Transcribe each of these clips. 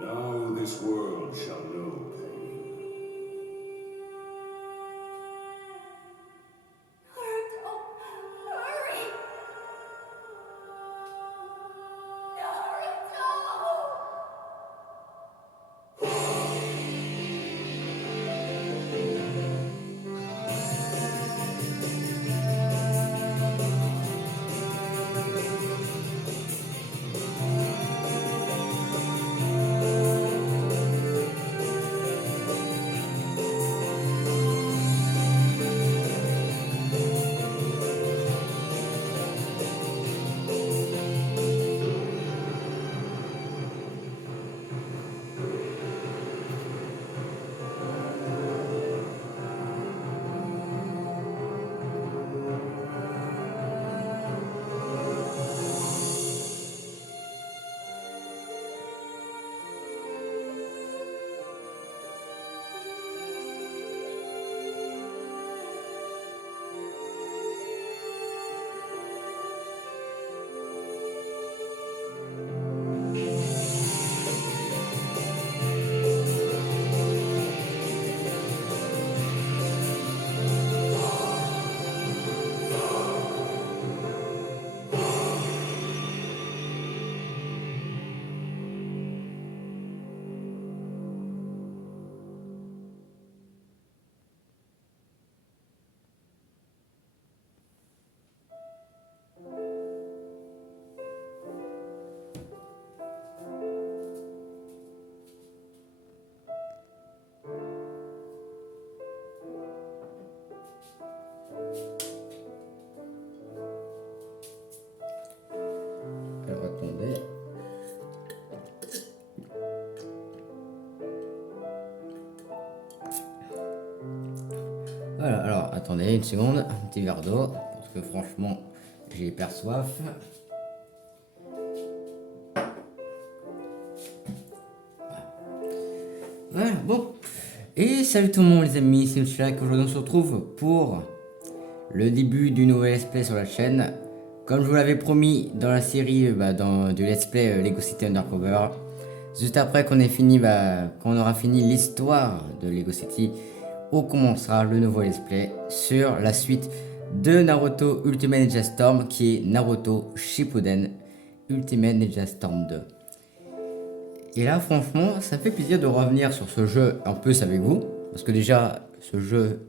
Now this world shall know pain. Naruto, hurry! Naruto! Alors attendez. Voilà, alors attendez une seconde, un petit verre d'eau, parce que franchement j'ai hyper soif. Voilà, bon. Et salut tout le monde les amis, c'est Michelak. Aujourd'hui on se retrouve pour le début du nouvel let's play sur la chaîne. Comme je vous l'avais promis dans la série du let's play Lego City Undercover. Juste après qu'on ait fini, qu'on aura fini l'histoire de Lego City, on commencera le nouveau let's play sur la suite de Naruto Ultimate Ninja Storm, qui est Naruto Shippuden Ultimate Ninja Storm 2. Et là franchement ça me fait plaisir de revenir sur ce jeu en plus avec vous, parce que déjà ce jeu,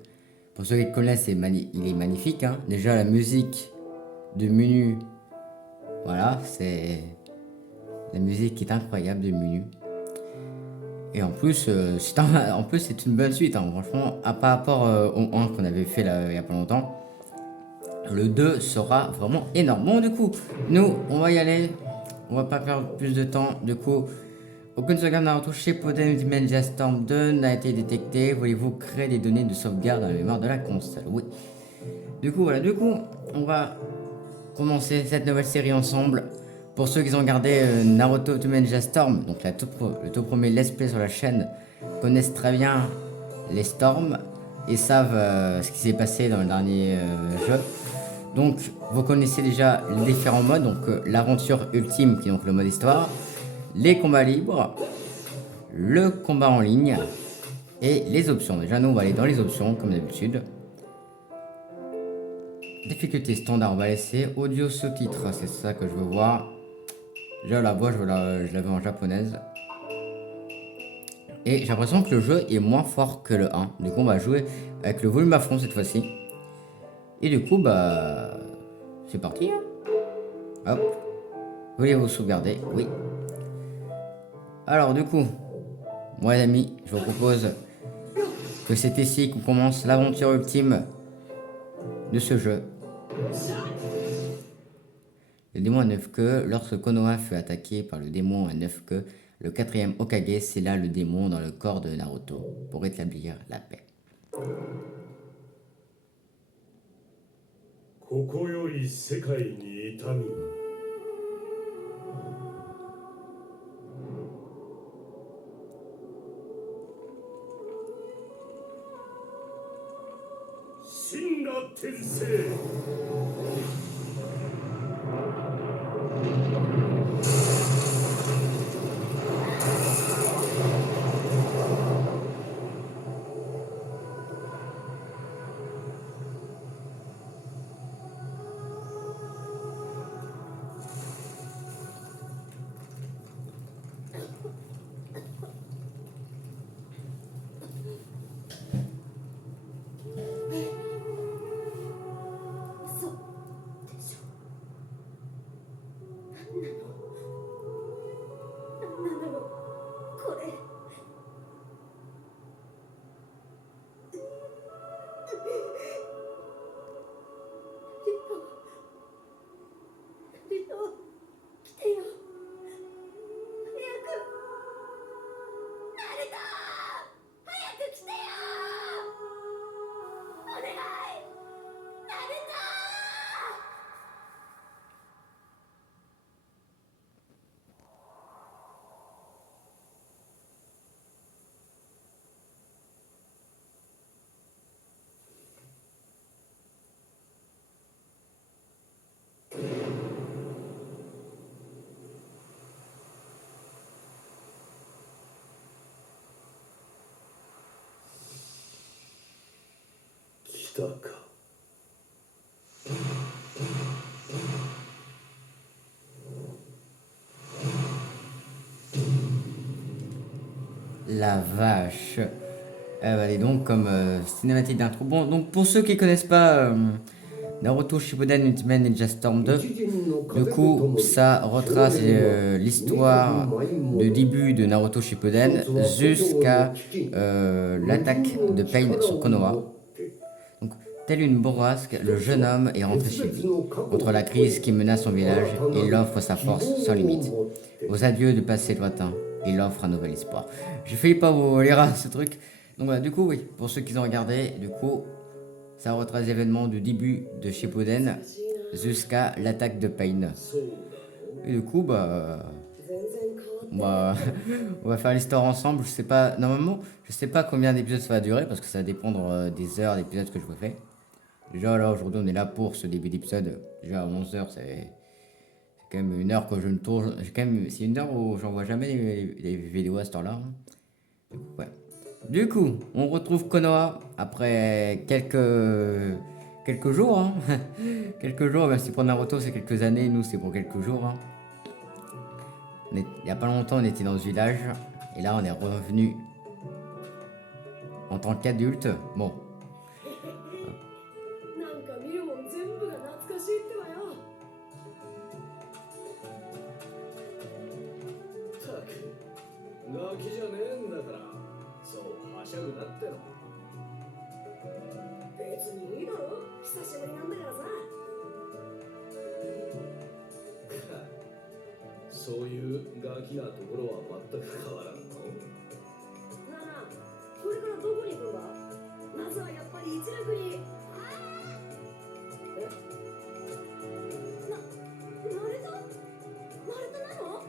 pour ceux qui le connaissent, il est magnifique, hein. Déjà la musique de Munu, voilà, c'est la musique qui est incroyable de Munu. Et en plus, c'est une bonne suite, hein. Franchement, par rapport au 1 qu'on avait fait là, il y a pas longtemps, le 2 sera vraiment énorme. Bon, du coup, nous, on va y aller. On va pas perdre plus de temps. Du coup, aucune sauvegarde Naruto Shippuden Ultimate Ninja Storm 2 n'a été détectée. Voulez-vous créer des données de sauvegarde dans la mémoire de la console? Oui. Du coup, voilà. Du coup, on va commencer cette nouvelle série ensemble. Pour ceux qui ont regardé Naruto Ultimate Ninja Storm, donc le tout premier let's play sur la chaîne, connaissent très bien les storms et savent ce qui s'est passé dans le dernier jeu. Donc vous connaissez déjà les différents modes, donc l'aventure ultime qui est donc le mode histoire, les combats libres, le combat en ligne et les options. Déjà nous on va aller dans les options comme d'habitude. Difficulté standard, on va laisser audio sous-titres, c'est ça que je veux voir. Déjà la voix je l'avais en japonaise. Et j'ai l'impression que le jeu est moins fort que le 1. Du coup on va jouer avec le volume à fond cette fois-ci. Et du coup c'est parti, hein. Hop. Voulez-vous sauvegarder? Oui. Alors du coup, moi les amis, je vous propose que c'est ici qu'on commence l'aventure ultime de ce jeu. Le démon à 9 queues. Lorsque Konoha fut attaqué par le démon à 9 queues, le 4e Hokage scella le démon dans le corps de Naruto pour rétablir la paix. ここより世界に痛み神羅転生たか。La vache. Bah, et donc, comme cinématique d'intro. Bon, donc pour ceux qui connaissent pas Naruto Shippuden Ultimate Ninja Storm 2, du coup, ça retrace l'histoire du début de Naruto Shippuden jusqu'à l'attaque de Pain sur Konoha. Donc, tel une bourrasque, le jeune homme est rentré chez lui. Contre la crise qui menace son village, il offre sa force sans limite. Aux adieux du passé lointain, il offre un nouvel espoir. J'ai failli pas vous lire ce truc. Donc voilà, du coup, oui, pour ceux qui ont regardé, du coup, ça retrace les événements du début de Shippuden jusqu'à l'attaque de Pain. Et du coup, on va, on va faire l'histoire ensemble. Je sais pas, normalement, je sais pas combien d'épisodes ça va durer parce que ça va dépendre des heures d'épisodes que je vous fais. Déjà, là, aujourd'hui, on est là pour ce début d'épisode. Déjà, à 11 heures, c'est quand même une heure que je ne tourne. C'est une heure où j'envoie jamais les vidéos à cette heure-là. Du coup, ouais. Du coup, on retrouve Konoha après quelques jours. Hein. Quelques jours, même si pour Naruto c'est quelques années, nous c'est pour quelques jours. Hein. Il y a pas longtemps, on était dans ce village. Et là, on est revenu en tant qu'adulte. Bon. なんか見るもん全部が懐かしいってばよ。たく、ガキじゃねえんだから。そうはしゃぐなっての。別にいいだろ、久しぶりなんだからさ。そういうガキなところは全く変わらんの。なあなあ、これからどこに行くんだ。まずはやっぱり一楽に。えナルトなの。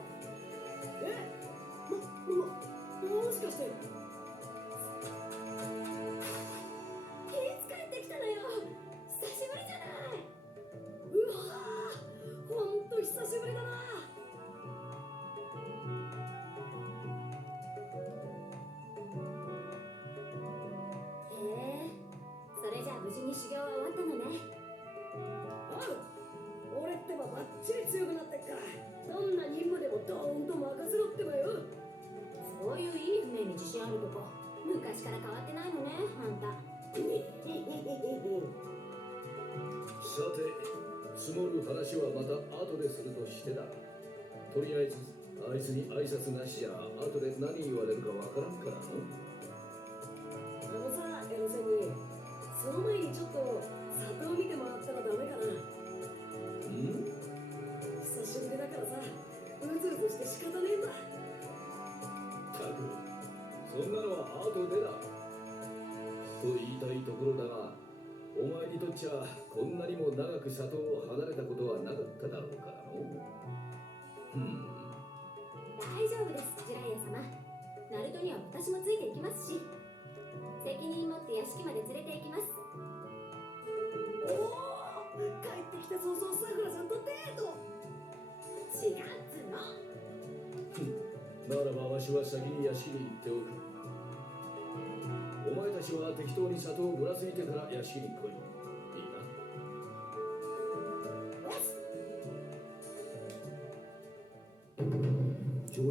もしかして。いつ帰ってきたのよ。久しぶりじゃない。うわー、ほんと久しぶりだな。それじゃあ無事に修行は終わったのね。あう、俺ってばバッチリ強くなってっから、どんな任務でもドーンと任せろってばよ。そういういい不明に自信あるとこ昔から変わってないのね、あんた。さて、積もる話はまた後でするとしてだ。とりあえず、あいつに挨拶なしじゃ後で何言われるかわからんからの。さ、エロセに、その前にちょっと里を見てもらったらダメかな。久しぶりだからさ、うずうずして仕方ねえんだ。たく、そんなのは後でだ。と言いたいところだが、お前にとっちゃこんなにも長く里を離れたことはなかっただろうからの。大丈夫です、ジュライア様。ナルトには私もついていきますし、責任持って屋敷まで連れて行きます。おお、帰ってきて早々さくらさんとデート。違うっつの。ならばわしは先に屋敷に行っておく。お前たちは適当に里をぶらついてから屋敷に来い。いいな。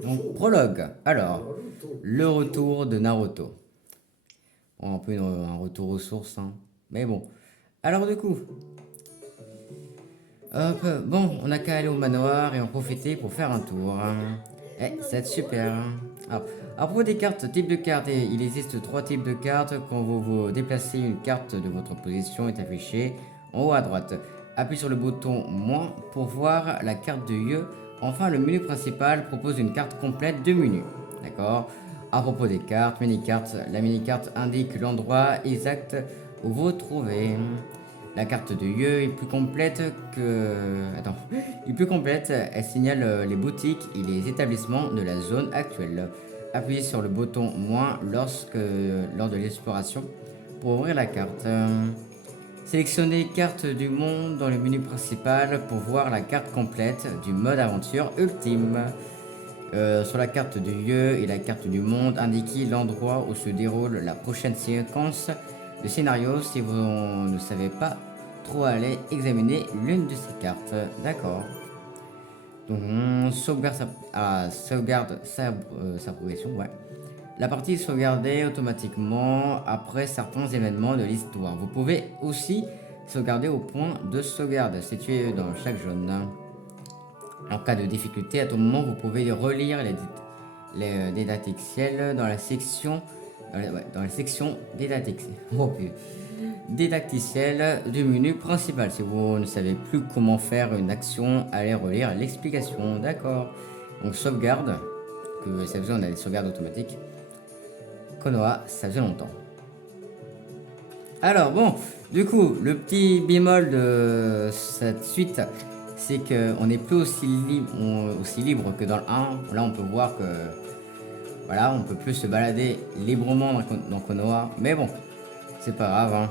Donc, prologue. Alors, le retour de Naruto. Bon, un peu un retour aux sources, hein. Mais bon. Alors, du coup. Hop, bon, on a qu'à aller au manoir et en profiter pour faire un tour. Hein. Eh, ça va être super. Hein. Alors, à propos des cartes, type de carte, il existe 3 types de cartes. Quand vous déplacez une carte de votre position est affichée en haut à droite. Appuyez sur le bouton moins pour voir la carte de Yeux. Enfin, le menu principal propose une carte complète de menu. D'accord. À propos des cartes, mini-cartes, la mini-carte indique l'endroit exact où vous trouvez. La carte de Yeux est plus complète elle signale les boutiques et les établissements de la zone actuelle. Appuyez sur le bouton moins lors de l'exploration pour ouvrir la carte. Sélectionnez carte du monde dans le menu principal pour voir la carte complète du mode aventure ultime. Sur la carte du lieu et la carte du monde, indiquez l'endroit où se déroule la prochaine séquence de scénario si vous ne savez pas trop aller examiner l'une de ces cartes. D'accord. Donc on sauvegarde sa progression, ouais. La partie est sauvegardée automatiquement après certains événements de l'histoire. Vous pouvez aussi sauvegarder au point de sauvegarde situé dans chaque zone. En cas de difficulté, à tout moment, vous pouvez relire les didacticiels dans la section didacticiel du menu principal. Si vous ne savez plus comment faire une action, allez relire l'explication. D'accord. Donc sauvegarde, que ça faisait, on a des sauvegardes automatiques. Konoha, ça faisait longtemps. Alors bon, du coup, le petit bémol de cette suite, c'est qu'on n'est plus aussi libre que dans le 1. Là, on peut voir que voilà, on peut plus se balader librement dans Konoha. Mais bon, c'est pas grave, hein.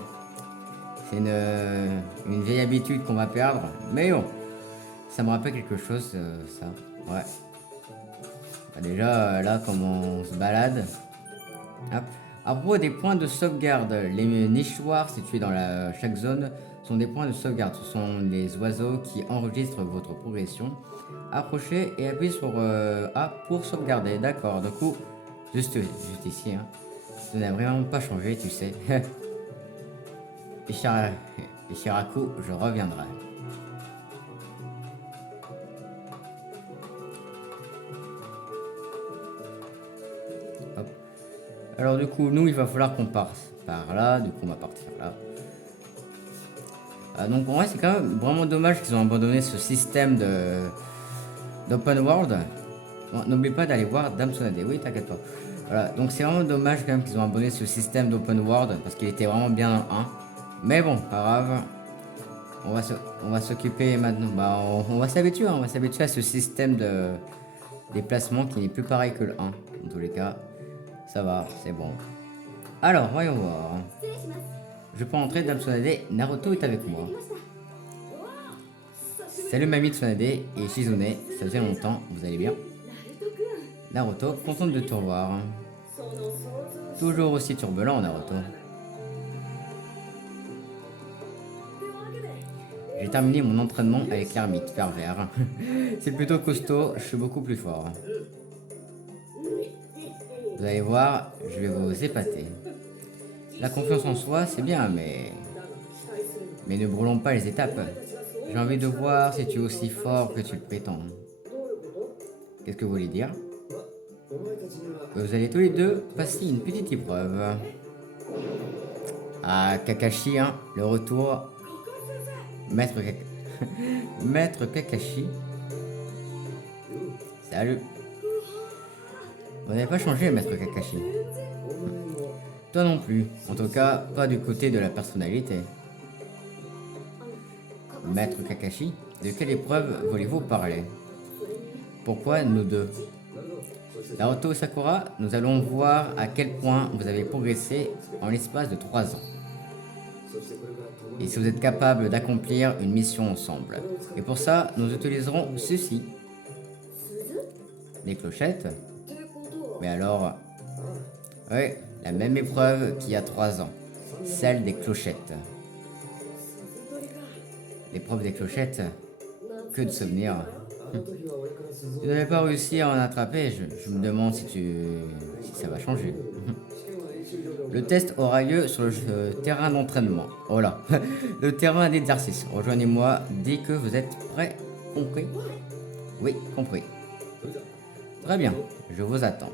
C'est une vieille habitude qu'on va perdre. Mais bon, ça me rappelle quelque chose, ça. Ouais. Bah, déjà, là, comment on se balade. Hop. À propos des points de sauvegarde, les nichoirs situés dans chaque zone sont des points de sauvegarde. Ce sont les oiseaux qui enregistrent votre progression. Approchez et appuyez sur A pour sauvegarder. D'accord, du coup, juste ici. Hein. Ça n'a vraiment pas changé, tu sais. Et Shiraku, je reviendrai. Hop. Alors du coup, nous, il va falloir qu'on passe par là. Du coup, on va partir là. Donc en vrai, c'est quand même vraiment dommage qu'ils ont abandonné ce système d'open world. Bon, n'oublie pas d'aller voir Dame Tsunade. Oui, t'inquiète pas. Voilà, donc c'est vraiment dommage quand même qu'ils ont abandonné ce système d'open world parce qu'il était vraiment bien dans le 1. Mais bon, pas grave. On va s'occuper maintenant. Bah, on va s'habituer. On va s'habituer à ce système de déplacement qui n'est plus pareil que le 1. En tous les cas, ça va, c'est bon. Alors, voyons voir. 失礼します。 Je peux entrer, Dame Tsunade. Naruto est avec moi. できました。 Salut Mamie Tsunade et Shizune. Ça faisait longtemps. Vous allez bien? ナルト君、 Naruto, contente de te revoir. その想像 Toujours aussi turbulent, Naruto. というわけで J'ai terminé mon entraînement avec l'ermite pervers. C'est plutôt costaud, je suis beaucoup plus fort. Vous allez voir, je vais vous épater. La confiance en soi, c'est bien, mais ne brûlons pas les étapes. J'ai envie de voir si tu es aussi fort que tu le prétends. Qu'est-ce que vous voulez dire? Que vous allez tous les deux passer une petite épreuve. Ah, Kakashi, hein, le retour. Maître Kakashi. Salut. Vous n'avez pas changé, Maître Kakashi. Toi non plus. En tout cas, pas du côté de la personnalité. Maître Kakashi, de quelle épreuve voulez-vous parler? Pourquoi nous deux? Naruto et Sakura, nous allons voir à quel point vous avez progressé en l'espace de 3 ans. Et si vous êtes capable d'accomplir une mission ensemble. Et pour ça, nous utiliserons ceci. Des clochettes. ということは Mais alors... Oui, la même épreuve qu'il y a 3 ans. Celle des clochettes. L'épreuve des clochettes. Que de souvenirs. Tu n'avais pas réussi à en attraper, je me demande si ça va changer. Le test aura lieu sur le terrain d'entraînement. Oh là, le terrain d'exercice. Rejoignez-moi dès que vous êtes prêts. Compris? Oui, compris. Très bien, je vous attends.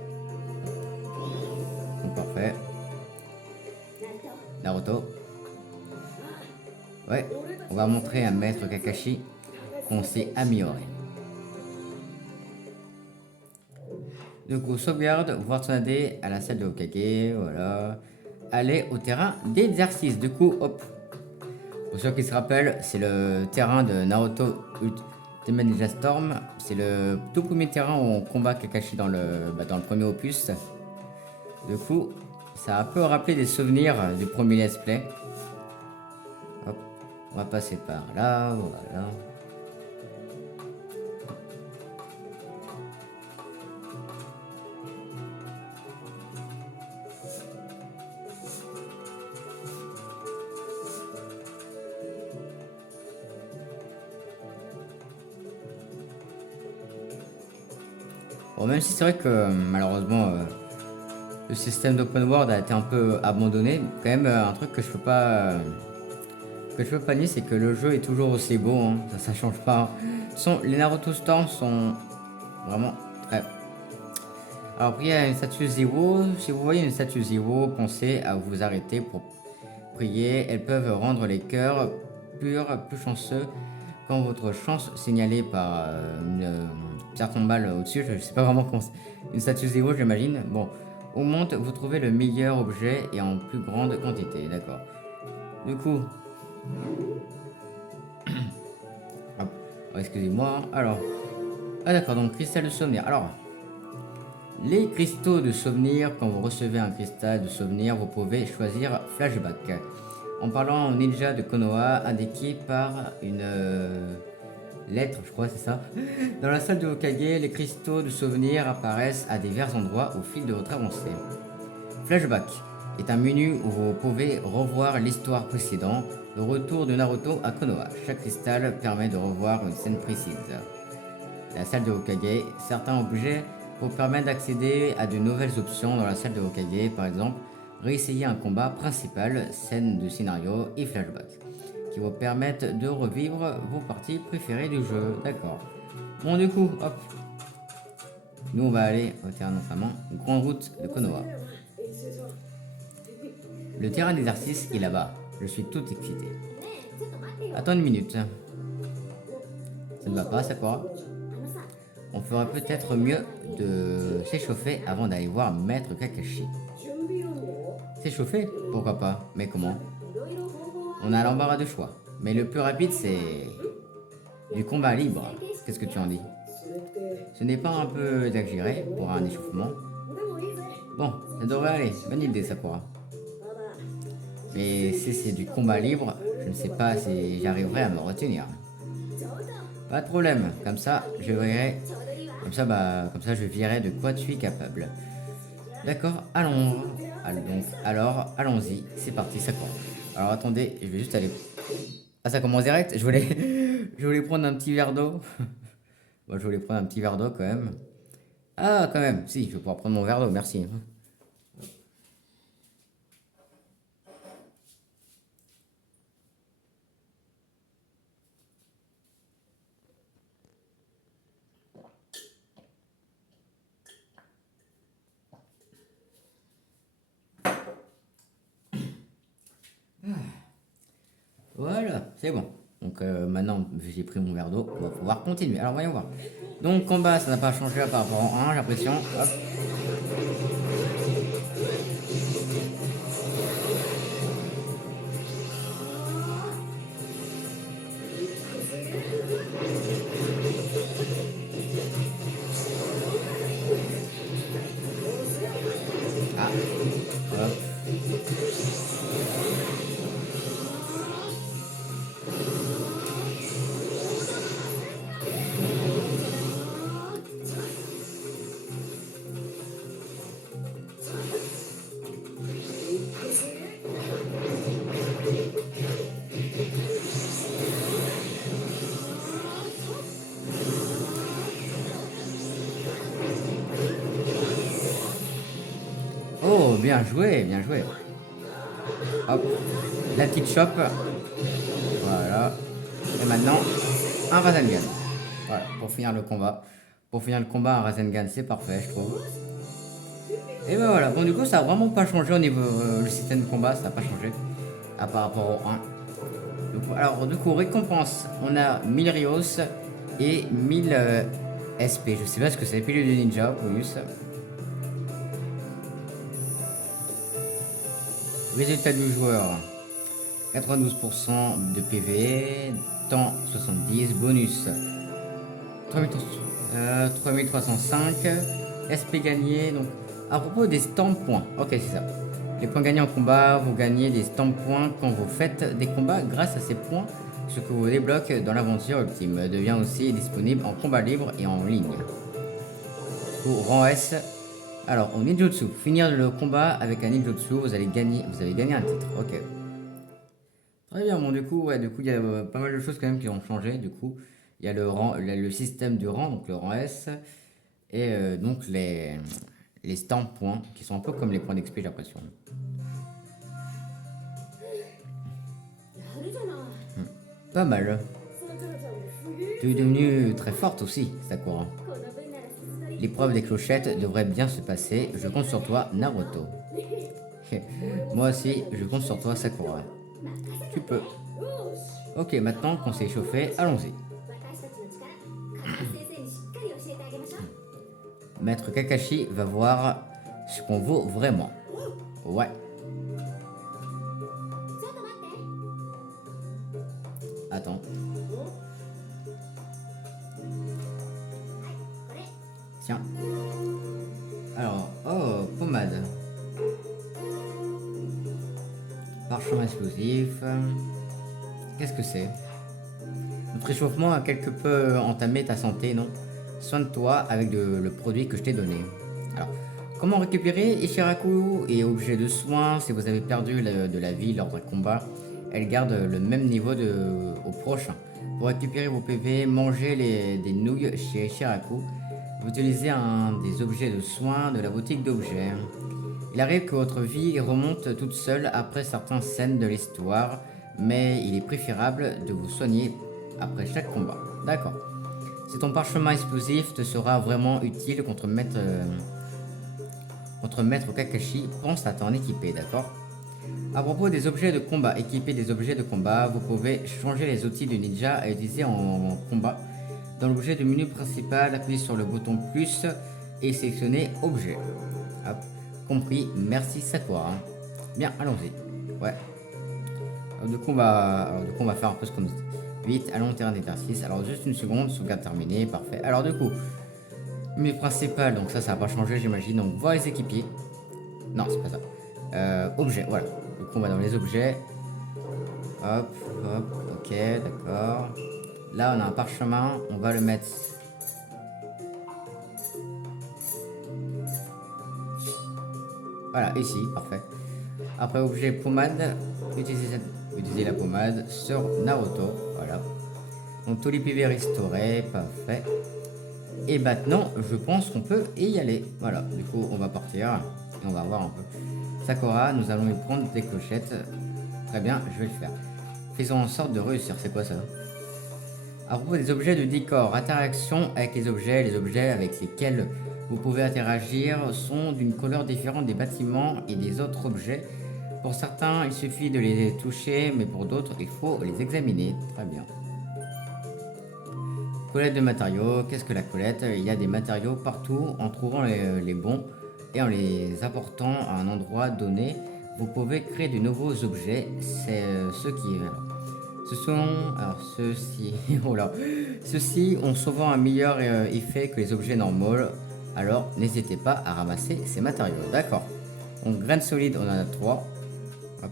Bon, parfait. ナルト Naruto. Ouais, on va montrer à Maître Kakashi qu'on s'est amélioré. Du coup, sauvegarde, voir Tsunade à la salle de Hokage, voilà. Aller au terrain d'exercice. Du coup, hop. Pour ceux qui se rappellent, c'est le terrain de Naruto Ultimate Ninja Storm. C'est le tout premier terrain où on combat Kakashi dans le premier opus. Du coup, ça a un peu rappelé des souvenirs du premier let's play. Hop, on va passer par là, voilà. Bon, même si c'est vrai que malheureusement le système d'open world a été un peu abandonné, quand même un truc que je peux pas nier, c'est que le jeu est toujours aussi beau, hein. Ça change pas, hein. Les Naruto Storm sont vraiment très... Alors après il y a une statue Zero, si vous voyez une statue Zero, pensez à vous arrêter pour prier. Elles peuvent rendre les cœurs purs plus chanceux quand votre chance signalée par une pierre tombale au-dessus, je sais pas vraiment comment une statue Zero j'imagine, bon, augmente, vous trouvez le meilleur objet et en plus grande quantité, d'accord. Du coup... Hop. Oh, excusez-moi, alors... Ah d'accord, donc cristal de souvenir. Alors, les cristaux de souvenir, quand vous recevez un cristal de souvenir, vous pouvez choisir flashback. En parlant au ninja de Konoha, indiqué par une lettre, je crois, c'est ça. Dans la salle de Hokage, les cristaux de souvenir apparaissent à divers endroits au fil de votre avancée. Flashback est un menu où vous pouvez revoir l'histoire précédente, le retour de Naruto à Konoha. Chaque cristal permet de revoir une scène précise. La salle de Hokage, certains objets vous permettent d'accéder à de nouvelles options dans la salle de Hokage, par exemple, réessayer un combat principal, scène de scénario et flashback, qui vous permettent de revivre vos parties préférées du jeu. D'accord. Bon, du coup, hop. Nous, on va aller au terrain notamment, grande route de Konoha. Le terrain d'exercice est là-bas. Je suis tout excité. ねえちょっと待ってよ Attends une minute. Ça ne va pas, Sakura? あのさ On ferait peut-être mieux de s'échauffer avant d'aller voir Maître Kakashi. 準備運動 S'échauffer? Pourquoi pas? Mais comment? いろいろ方法は On a l'embarras de choix. Mais le plus rapide, c'est du combat libre. Qu'est-ce que tu en dis? それって Ce n'est pas un peu exagéré pour un échauffement? でもいいぜ Bon, ça devrait aller. Bonne idée, Sakura. ただ Mais si c'est du combat libre, je ne sais pas si j'arriverai à me retenir. ちょうど Pas de problème. Comme ça, je verrai. ちょうどいいわ Comme ça, je verrai de quoi tu es capable. D'accord, allons. Alors, allons-y. C'est parti, ça commence. Alors, attendez, je vais juste aller. Ah, ça commence direct. Je voulais prendre un petit verre d'eau. Bon, je voulais prendre un petit verre d'eau quand même. Ah, quand même. Si, je vais pouvoir prendre mon verre d'eau. Merci. Voilà, c'est bon. Donc maintenant, vu que j'ai pris mon verre d'eau, on va pouvoir continuer. Alors voyons voir. Donc combat, ça n'a pas changé par rapport au 1, j'ai l'impression. Hop. Ah, hop. Oh, bien joué, bien joué. Hop, la petite chope. Voilà. Et maintenant, un Rasengan. Voilà, pour finir le combat. Pour finir le combat, un Rasengan, c'est parfait, je trouve. Et ben voilà, bon du coup, ça a vraiment pas changé au niveau le système de combat, ça n'a pas changé. À par rapport au 1. Donc, alors, du coup, récompense, on a 1000 Rios et 1000 SP. Je sais pas ce que c'est, pilier de ninja, bonus. Résultat du joueur 92% de PV, temps 70, bonus 3305, SP gagné. Donc, à propos des stamp points, ok, c'est ça. Les points gagnés en combat, vous gagnez des stamp points quand vous faites des combats. Grâce à ces points, ce que vous débloque dans l'aventure ultime devient aussi disponible en combat libre et en ligne. Pour rang S. Alors, au ninjutsu, finir le combat avec un ninjutsu, vous avez gagné un titre. Ok. Très bien. Bon, du coup, il y a pas mal de choses quand même qui ont changé. Du coup, il y a le système de rang, donc le rang S. Et donc les stamp points, qui sont un peu comme les points d'XP, j'ai l'impression. やるじゃない Pas mal. さくらちゃんもすげえ Tu es devenue très forte aussi, Sakura. この分ならさすがに L'épreuve des clochettes devrait bien se passer. Je compte sur toi, Naruto. Moi aussi, je compte sur toi, Sakura. Tu peux. よし Ok, maintenant qu'on s'est échauffé, allons-y. 私たちの力カ先生にしっかり教えてあげましょう Maître Kakashi va voir ce qu'on vaut vraiment. Ouais. ちょっと待って Attends. これ Tiens. Alors, oh, pommade. Parchemin explosif. Qu'est-ce que c'est? Notre échauffement a quelque peu entamé ta santé, non? Soigne-toi avec le produit que je t'ai donné. Alors, comment récupérer Ishiraku et objet de soin si vous avez perdu de la vie lors d'un combat? Elle garde le même niveau au prochain. Pour récupérer vos PV, mangez des nouilles chez Ishiraku. Vous utilisez un des objets de soin de la boutique d'objets. Il arrive que votre vie remonte toute seule après certaines scènes de l'histoire, mais il est préférable de vous soigner après chaque combat. D'accord. Si ton parchemin explosif te sera vraiment utile contre maître Kakashi, pense à t'en équiper, d'accord? À propos des objets de combat, équiper des objets de combat, vous pouvez changer les outils de ninja à utiliser en combat. Dans l'objet du menu principal, appuyez sur le bouton plus et sélectionnez objet. Hop, compris, merci Sakura. Bien, allons-y. Ouais. Alors, du coup, on va faire un peu ce qu'on dit. Vite, allons au terrain d'exercice. Alors, juste une seconde, sauvegarde terminée, parfait. Alors, du coup, menu principal, donc ça va pas changer, j'imagine. Donc, voir les équipiers. Non, c'est pas ça. Objet, voilà. Du coup, on va dans les objets. Hop, hop, ok, d'accord. Là, on a un parchemin, on va le mettre. Voilà, ici, parfait. Après, objet pommade, utilisez la pommade sur Naruto, voilà. Donc, tous les PV restaurés, parfait. Et maintenant, je pense qu'on peut y aller. Voilà, du coup, on va partir et on va voir un peu. Sakura, nous allons y prendre des clochettes. Très bien, je vais le faire. Faisons en sorte de réussir, c'est quoi ça? À propos des objets de décor, interaction avec les objets avec lesquels vous pouvez interagir sont d'une couleur différente des bâtiments et des autres objets. Pour certains, il suffit de les toucher, mais pour d'autres, il faut les examiner. Très bien. Collecte de matériaux. Qu'est-ce que la collecte? Il y a des matériaux partout. En trouvant les bons et en les apportant à un endroit donné, vous pouvez créer de nouveaux objets. C'est ce qui... Ce sont... Alors, ceux-ci... Oh là. Ceux-ci ont souvent un meilleur effet que les objets normaux. Alors, n'hésitez pas à ramasser ces matériaux. D'accord. Donc, graines solides, on en a 3. Hop.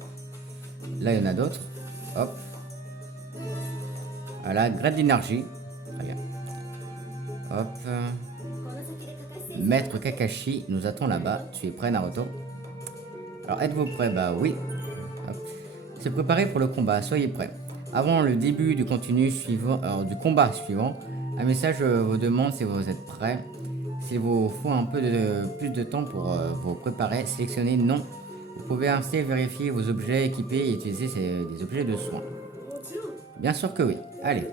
Là, il y en a d'autres. Hop. Voilà, graines d'énergie. Très bien. Hop. Maître Kakashi nous attend là-bas. Tu es prêt, Naruto? Alors, êtes-vous prêt? Bah oui. Hop. Se préparer pour le combat. Soyez prêts. Avant le début du du combat suivant, un message vous demande si vous êtes prêt. S'il vous faut un peu plus de temps pour vous préparer, sélectionnez non. Vous pouvez ainsi vérifier vos objets équipés et utiliser des objets de soins. Bien sûr que oui. Allez,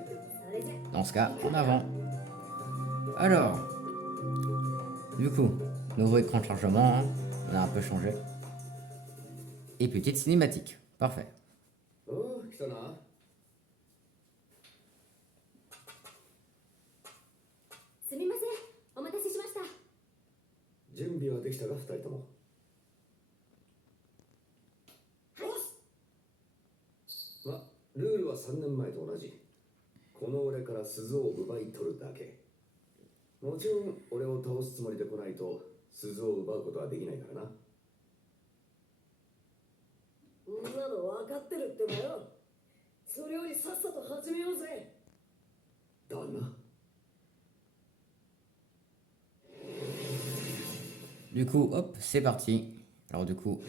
dans ce cas, en avant. Alors, du coup, nouveau écran de chargement, hein. On a un peu changé. Et petite cinématique. Parfait. Oh, 来たな。すみませんお待たせしました準備はできたか、二人とも。ま、ルールは3年前と同じ。この俺から鈴を奪い取るだけ。もちろん俺を倒すつもりで来ないと鈴を奪うことはできないからな。そんなの分かってるってばよ。それよりさっさと始めようぜ。だな。Du coup, hop, c'est parti. Alors du coup,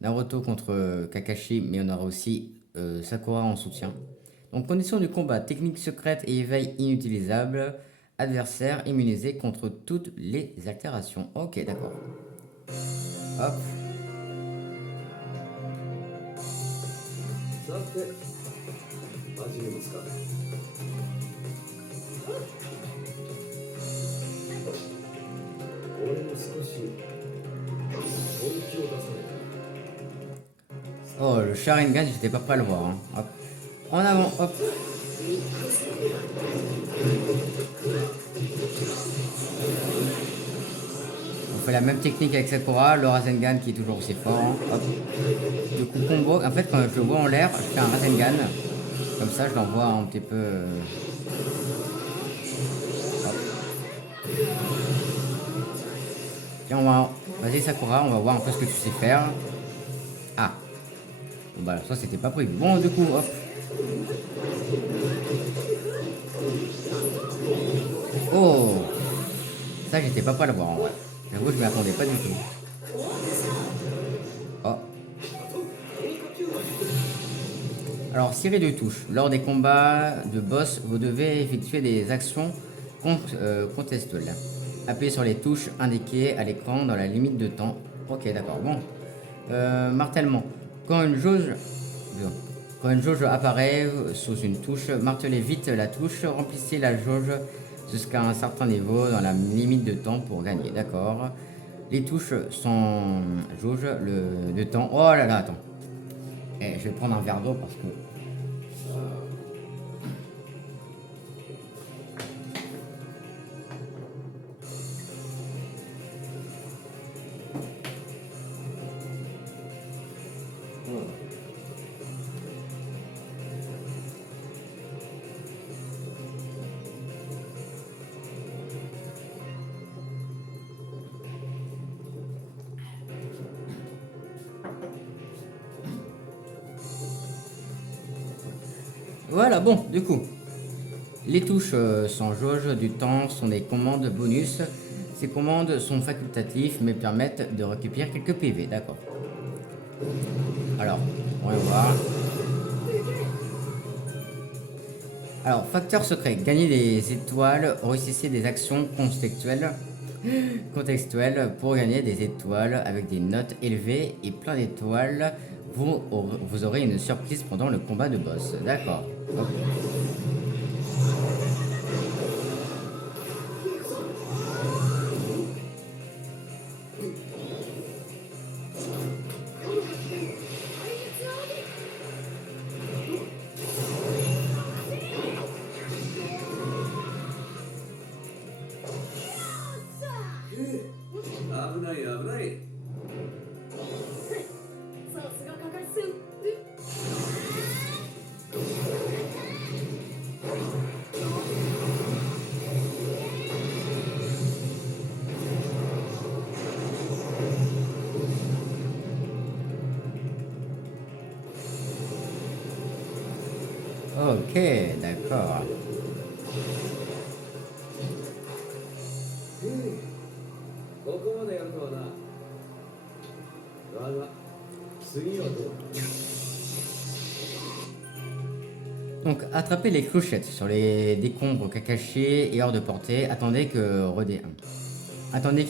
Naruto contre Kakashi, mais on aura aussi Sakura en soutien. Donc condition du combat, technique secrète et éveil inutilisable. adversaire immunisé contre toutes les altérations. Ok, d'accord. Hop. さて始めますか。俺も少し本気を出さないと。 Oh, le Sharingan, j'étais pas prêt à le voir. Hein. Hop. En avant, hop. On fait la même technique avec Sakura, le Rasengan qui est toujours aussi fort. Hein. Hop. Du coup, combo. En fait, quand je le vois en l'air, je fais un Rasengan. Comme ça, je l'envoie un petit peu. Hop. Tiens, on va. Vas-y, Sakura, on va voir un peu ce que tu sais faire. Ah. Bon, bah, ça, c'était pas prévu. Bon, du coup, hop. Oh. Ça, j'étais pas prêt à le voir en vrai. J'avoue, je m'y attendais pas du tout. Oh. Alors, série de touches. Lors des combats de boss, vous devez effectuer des actions contextuelles. Appuyez sur les touches indiquées à l'écran dans la limite de temps. Ok, d'accord. Bon. Martèlement. Quand une jauge apparaît sous une touche, martelez vite la touche. Remplissez la jauge jusqu'à un certain niveau dans la limite de temps pour gagner. D'accord. Les touches sont jauge de temps. Oh là là, attends. Eh, je vais prendre un verre d'eau parce que... Voilà, bon, du coup, les touches sans jauge du temps sont des commandes bonus. Ces commandes sont facultatives mais permettent de récupérer quelques PV, d'accord. Alors, on va voir. Alors, facteur secret, gagner des étoiles, réussissez des actions contextuelles pour gagner des étoiles avec des notes élevées et plein d'étoiles. Vous aurez une surprise pendant le combat de boss, d'accord. Hop. Ok, d'accord. ここまでやるとはな。だが次はどうだ。 Donc, attrapez les clochettes sur les décombres cachés et hors de portée. Attendez qu'ils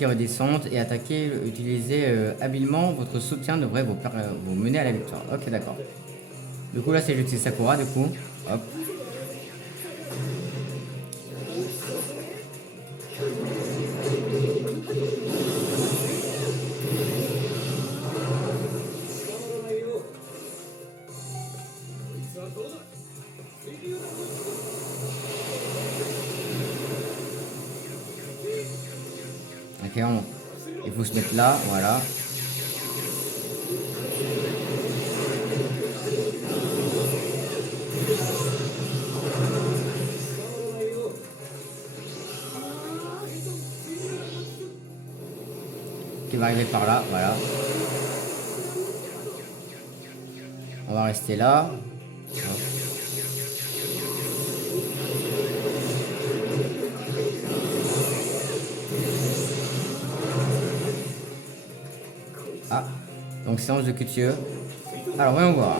redescendent et attaquez. Utilisez habilement. Votre soutien devrait vous mener à la victoire. Ok, d'accord. Du coup, là, c'est j'utilise Sakura, du coup. Hop. Ok, il faut se mettre là, voilà. Qui va arriver par là, voilà. On va rester là. Ah, donc séance de culture. Alors, voyons voir.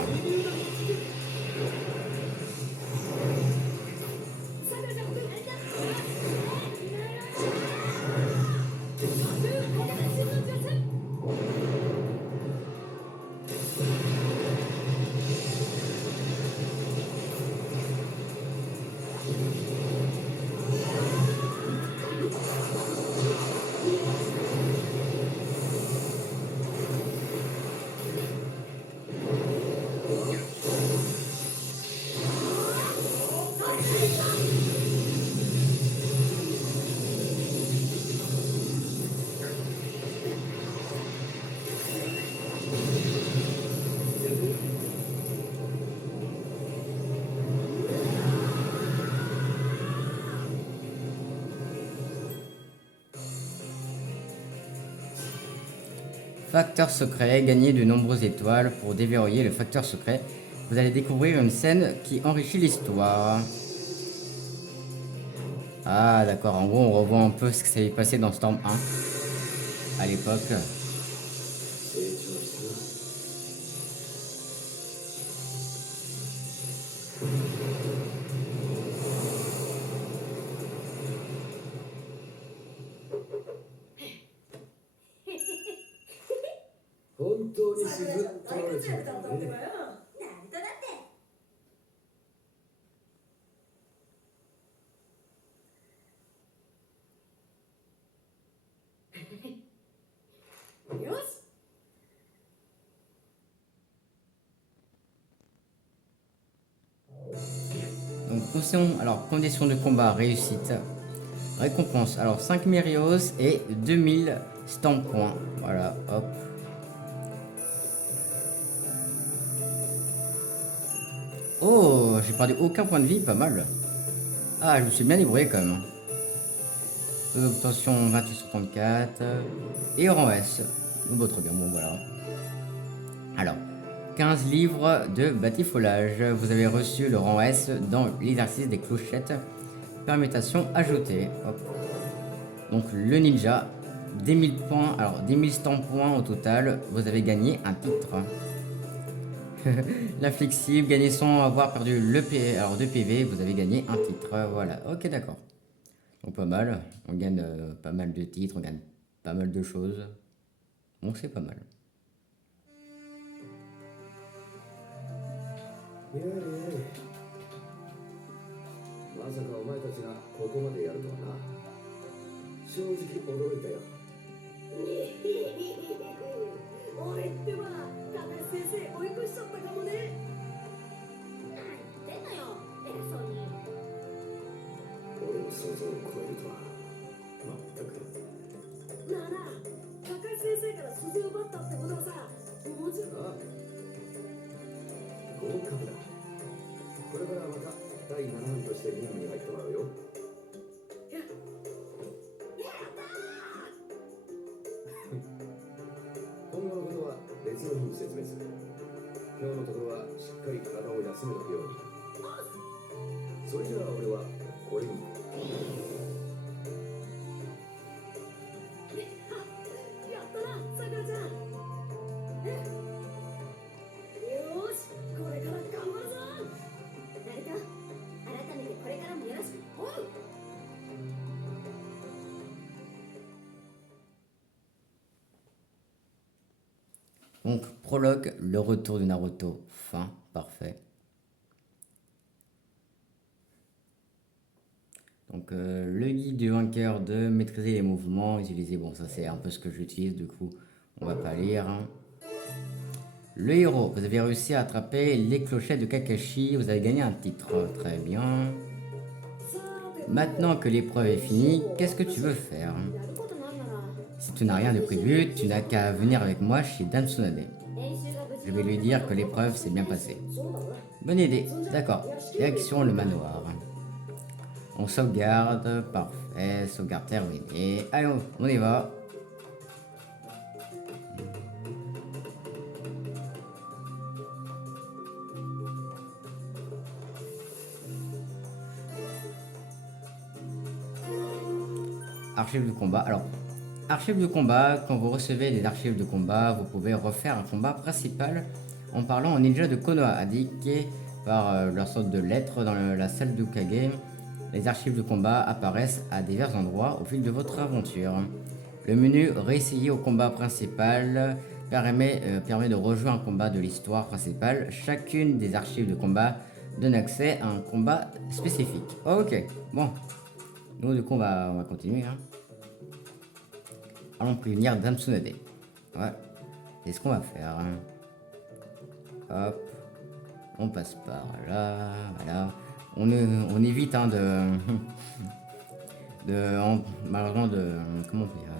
Facteur secret, gagner de nombreuses étoiles. Pour déverrouiller le facteur secret, vous allez découvrir une scène qui enrichit l'histoire. Ah d'accord, en gros on revoit un peu ce qui s'est passé dans Storm 1 à l'époque. 成長したな。本当にしずっとられちゃったね。ナルトだってよし Donc conditions de combat, réussite. Récompense, alors 5 Mérios et 2000 stamp points. Voilà, hop. Oh, j'ai perdu aucun point de vie, pas mal. Ah, je me suis bien débrouillé quand même. Taux d'obtention 28 sur 34. Et rang S. Bon, très bien, bon voilà. Alors, 15 livres de batifolage. Vous avez reçu le rang S dans l'exercice des clochettes. Permutation ajoutée. Hop. Donc le ninja, 10 000 points, alors 10 000 stamp points au total. Vous avez gagné un titre. L'inflexible, gagner sans avoir perdu le PV, alors 2 PV, vous avez gagné un titre. Voilà, ok d'accord. Donc pas mal, on gagne pas mal de titres, on gagne pas mal de choses. Donc c'est pas mal. いやいやいやまさかお前たちがここまでやるとはな。正直驚いたよ。俺ってば高橋先生追い越しちゃったかもね何言ってんのよ偉そうに。俺の想像を超えるとは。まったく。なあなあ高橋先生から鈴を奪ったってことはさもちろんああ合格だ。これからまた第7班として任務に入ってもらうよ。今後のことは別の日に説明する。今日のところはしっかり体を休めとくように。それじゃあ俺はこれに。やったなさくらちゃんよーしこれから頑張るぞナルト、改めてこれからもよろしく。おう。 Donc prologue, le retour de Naruto, fin, parfait. Donc le guide du vainqueur de maîtriser les mouvements, utiliser, bon ça c'est un peu ce que j'utilise du coup, on va pas lire. Le héros, vous avez réussi à attraper les clochettes de Kakashi, vous avez gagné un titre, très bien. Maintenant que l'épreuve est finie, qu'est-ce que tu veux faire? やることないなら Si tu n'as rien de prévu, tu n'as qu'à venir avec moi chez Dan Tsunade. 練習が無事 Je vais lui dire que l'épreuve s'est bien passée. そうだな Bonne idée, d'accord. Direction le manoir. On sauvegarde, parfait, sauvegarde terminée. Allez, on y va. Archives de combat. Alors, archives de combat, quand vous recevez des archives de combat, vous pouvez refaire un combat principal en parlant au ninja de Konoha, indiqué par leur sorte de lettres dans la salle d'Ukage. Les archives de combat apparaissent à divers endroits au fil de votre aventure. Le menu réessayer au combat principal permet de rejouer un combat de l'histoire principale. Chacune des archives de combat donne accès à un combat spécifique. Ok, bon. Nous, du coup, on va continuer. Hein. Allons prévenir Dame Tsunade. Ouais, c'est ce qu'on va faire. Hein. Hop, on passe par là, voilà. On évite hein, malheureusement comment dire.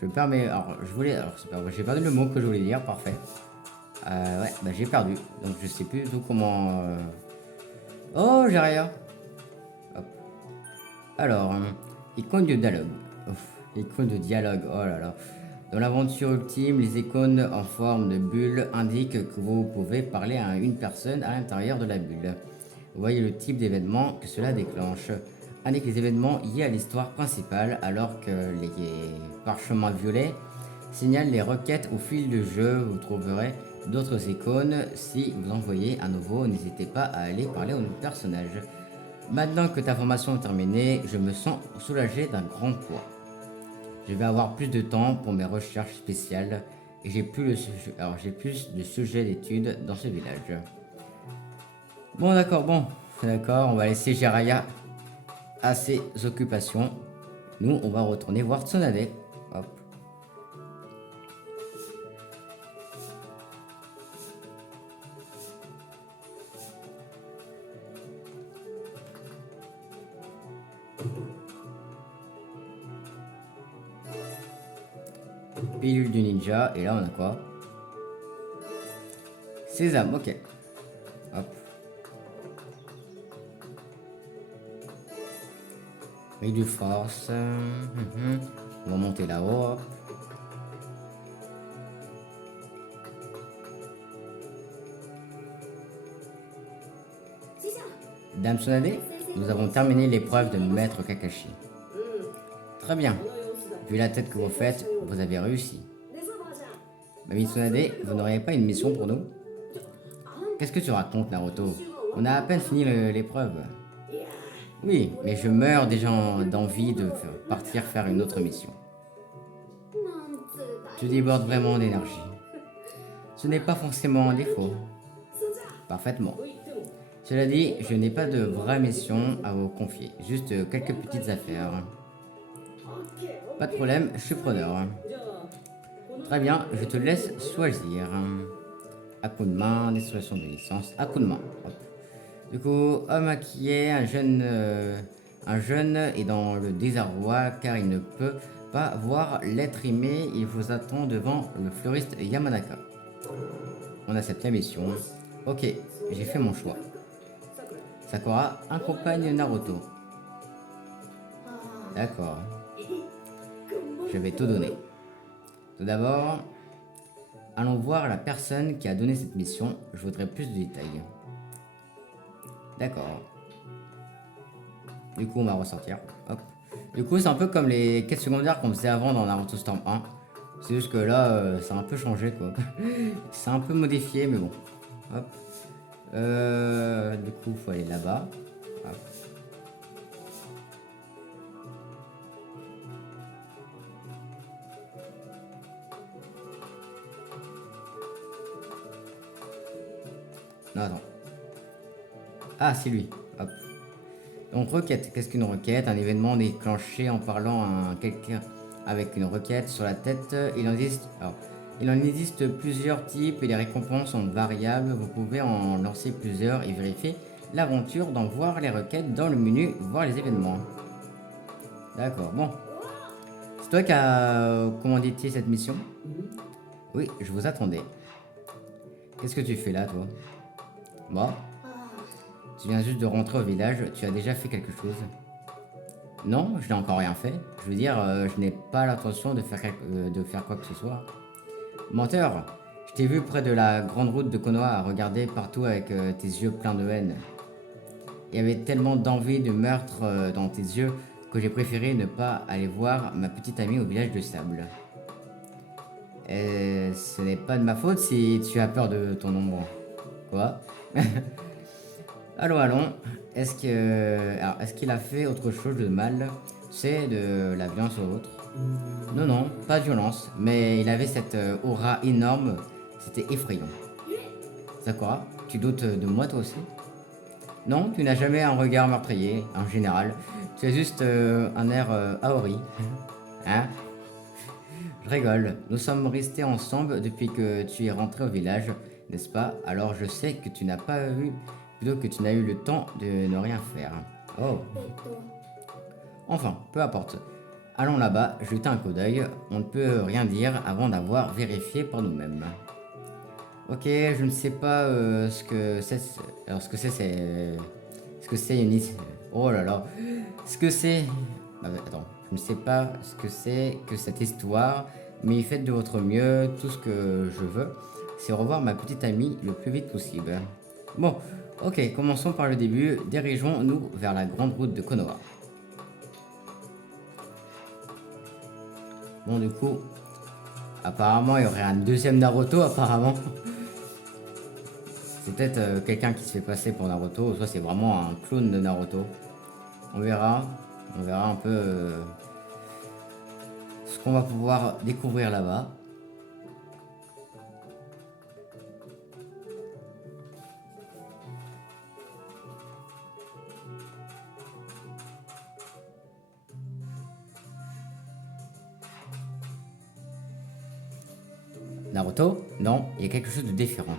Je permets. Alors, c'est pas vrai, j'ai perdu le mot que je voulais dire. Parfait. Ouais, bah j'ai perdu. Donc je sais plus du tout comment. Oh, j'ai rien. Hop. Alors, icône de dialogue. Icône de dialogue. Oh là là. Dans l'aventure ultime, les icônes en forme de bulle indiquent que vous pouvez parler à une personne à l'intérieur de la bulle. Vous voyez le type d'événement que cela déclenche. Indique les événements liés à l'histoire principale, alors que les parchemins violets signalent les requêtes au fil du jeu. Vous trouverez d'autres icônes. Si vous en voyez à nouveau, n'hésitez pas à aller parler au personnage. Maintenant que ta formation est terminée, je me sens soulagé d'un grand poids. Je vais avoir plus de temps pour mes recherches spéciales et j'ai plus de sujets d'études dans ce village. Bon d'accord, on va laisser Jiraiya à ses occupations. Nous, on va retourner voir Tsunade. Hop. Pilule du ninja, et là on a quoi? Sésame, ok. Hop. Et du force. On va monter là-haut. Hop. Dame Tsunade, nous avons terminé l'épreuve de Maître Kakashi. Très bien. Vu la tête que vous faites, vous avez réussi. Mamie Tsunade, vous n'auriez pas une mission pour nous? Qu'est-ce que tu racontes, Naruto? On a à peine fini l'épreuve. Oui, mais je meurs déjà d'envie de partir faire une autre mission. Tu débordes vraiment d'énergie. Ce n'est pas forcément un défaut. Parfaitement. Cela dit, je n'ai pas de vraie mission à vous confier, juste quelques petites affaires. Pas de problème, je suis preneur. Très bien, je te laisse choisir. À coup de main, destruction de licence, à coup de main. Hop. Du coup, homme maquillé, un jeune est dans le désarroi car il ne peut pas voir l'être aimé. Il vous attend devant le fleuriste Yamanaka. On accepte la mission. Ok, j'ai fait mon choix. Sakura accompagne Naruto. D'accord. Je vais tout donner. Tout d'abord, allons voir la personne qui a donné cette mission. Je voudrais plus de détails. D'accord. Du coup, on va ressortir. Hop. Du coup, c'est un peu comme les quêtes secondaires qu'on faisait avant dans Naruto Storm 1. C'est juste que là, ça a un peu changé, quoi. C'est un peu modifié, mais bon. Hop. Du coup, il faut aller là-bas. Hop. Non, attends. Ah, c'est lui. Hop. Donc, requête. Qu'est-ce qu'une requête? Un événement déclenché en parlant à quelqu'un avec une requête sur la tête. Il en existe plusieurs types et les récompenses sont variables. Vous pouvez en lancer plusieurs et vérifier l'aventure d'en voir les requêtes dans le menu, voir les événements. D'accord, bon. C'est toi qui as commandité cette mission? Oui, je vous attendais. Qu'est-ce que tu fais là, toi? Bon. Tu viens juste de rentrer au village, tu as déjà fait quelque chose? Non, je n'ai encore rien fait. Je veux dire, je n'ai pas l'intention de faire quoi que ce soit. Menteur, je t'ai vu près de la grande route de Konoha à regarder partout avec tes yeux pleins de haine. Il y avait tellement d'envie de meurtre dans tes yeux que j'ai préféré ne pas aller voir ma petite amie au village de sable. Et ce n'est pas de ma faute si tu as peur de ton ombre. Quoi? Allons. Est-ce qu'il a fait autre chose de mal? C'est de la violence ou autre? Non, pas de violence, mais il avait cette aura énorme, c'était effrayant. Sakura, tu doutes de moi toi aussi? Non, tu n'as jamais un regard meurtrier, en général. Tu as juste un air Aori. Hein? Je rigole, nous sommes restés ensemble depuis que tu es rentré au village, n'est-ce pas? Alors je sais que tu n'as pas eu, plutôt que tu n'as eu le temps de ne rien faire. Oh. Enfin, peu importe. Allons là-bas, jetez un coup d'œil. On ne peut rien dire avant d'avoir vérifié par nous-mêmes. Ok, je ne sais pas ce que c'est. Alors, ce que c'est une. Oh là là. Ce que c'est. Attends, je ne sais pas ce que c'est que cette histoire Mais faites de votre mieux, tout ce que je veux, c'est revoir ma petite amie le plus vite possible. Bon, ok, commençons par le début, dirigeons-nous vers la grande route de Konoha. Bon, du coup, apparemment, il y aurait un deuxième Naruto, apparemment. C'est peut-être quelqu'un qui se fait passer pour Naruto, ou soit c'est vraiment un clone de Naruto. On verra un peu ce qu'on va pouvoir découvrir là-bas. Naruto? Non, il y a quelque chose de différent.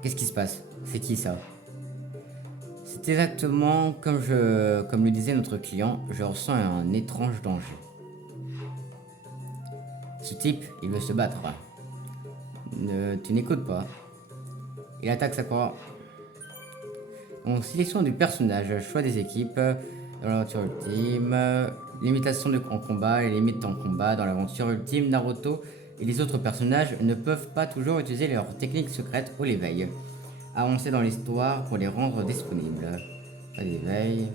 Qu'est-ce qui se passe? C'est qui ça? C'est exactement comme le disait notre client, je ressens un étrange danger. Ce type, il veut se battre. Tu n'écoutes pas. Il attaque Sakura. Donc, sélection du personnage, choix des équipes, dans l'aventure ultime, limitation en combat, les limites en combat, dans l'aventure ultime, Naruto et les autres personnages ne peuvent pas toujours utiliser leurs techniques secrètes ou l'éveil. Avancer dans l'histoire pour les rendre disponibles. Pas d'éveil.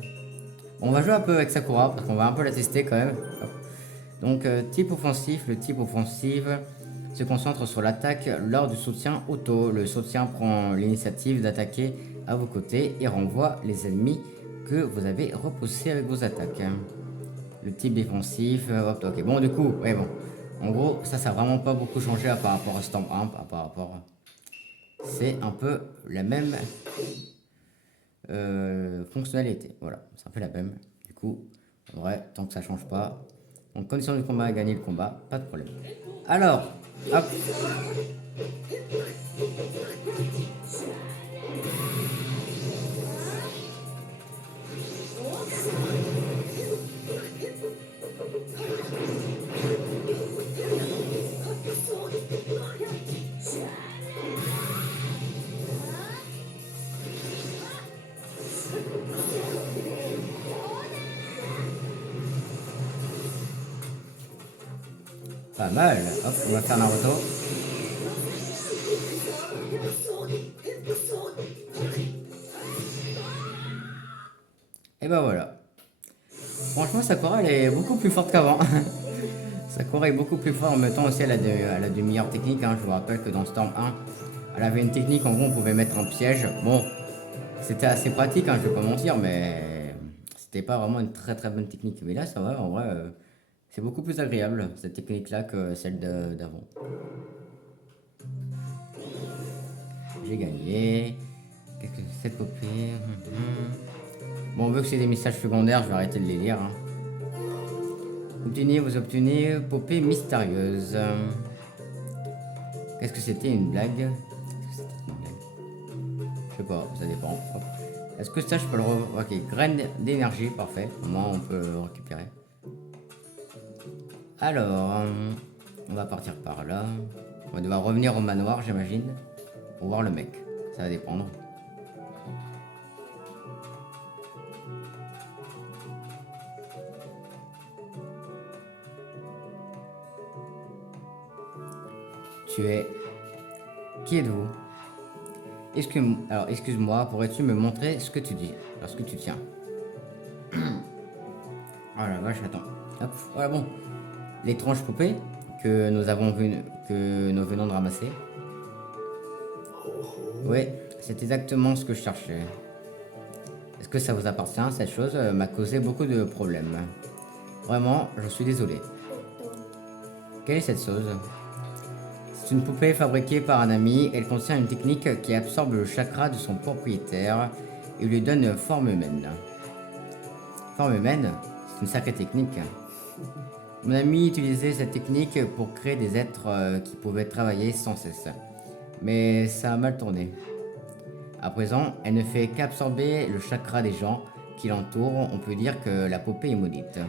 On va jouer un peu avec Sakura parce qu'on va un peu la tester quand même. Donc type offensif, le type offensif se concentre sur l'attaque lors du soutien auto. Le soutien prend l'initiative d'attaquer à vos côtés et renvoie les ennemis que vous avez repoussés avec vos attaques. Le type défensif, ok, bon du coup, ouais bon. En gros, ça a vraiment pas beaucoup changé par rapport à Storm 1, par rapport... C'est un peu la même fonctionnalité, voilà, c'est un peu la même. Du coup, en vrai, tant que ça change pas, en condition du combat, gagner le combat, pas de problème. Alors, hop. Pas mal, hop, on va faire Naruto. Et ben voilà. Franchement, Sakura, elle est beaucoup plus forte qu'avant. Sakura est beaucoup plus forte, en même temps aussi, elle a de meilleures techniques. Hein. Je vous rappelle que dans Storm 1, elle avait une technique, en gros, on pouvait mettre un piège. Bon, c'était assez pratique, hein, je vais pas mentir, mais c'était pas vraiment une très bonne technique. Mais là, ça va, en vrai, c'est beaucoup plus agréable, cette technique-là, que celle d'avant. J'ai gagné. Qu'est-ce que c'est cette popée? Bon, vu que c'est des messages secondaires, je vais arrêter de les lire. Hein. Vous obtenez popée mystérieuse. Qu'est-ce que c'était une blague? Je sais pas, ça dépend. Est-ce que ça je peux le ok, graine d'énergie, parfait. Au moins on peut le récupérer. Alors, on va partir par là. On va devoir revenir au manoir, j'imagine. Pour voir le mec. Ça va dépendre. Tu es... Qui êtes-vous? Alors, excuse-moi, pourrais-tu me montrer ce que tu dis? Alors, ce que tu tiens. Oh la vache, attends. Hop, voilà, bon. L'étrange poupée que nous venons de ramasser. Oui, c'est exactement ce que je cherchais. Est-ce que ça vous appartient? Cette chose m'a causé beaucoup de problèmes. Vraiment, je suis désolé. Quelle est cette chose? C'est une poupée fabriquée par un ami. Elle contient une technique qui absorbe le chakra de son propriétaire et lui donne forme humaine. Forme humaine, c'est une sacrée technique. Mon ami utilisait cette technique pour créer des êtres qui pouvaient travailler sans cesse. Mais ça a mal tourné. À présent, elle ne fait qu'absorber le chakra des gens qui l'entourent. On peut dire que la poupée est maudite.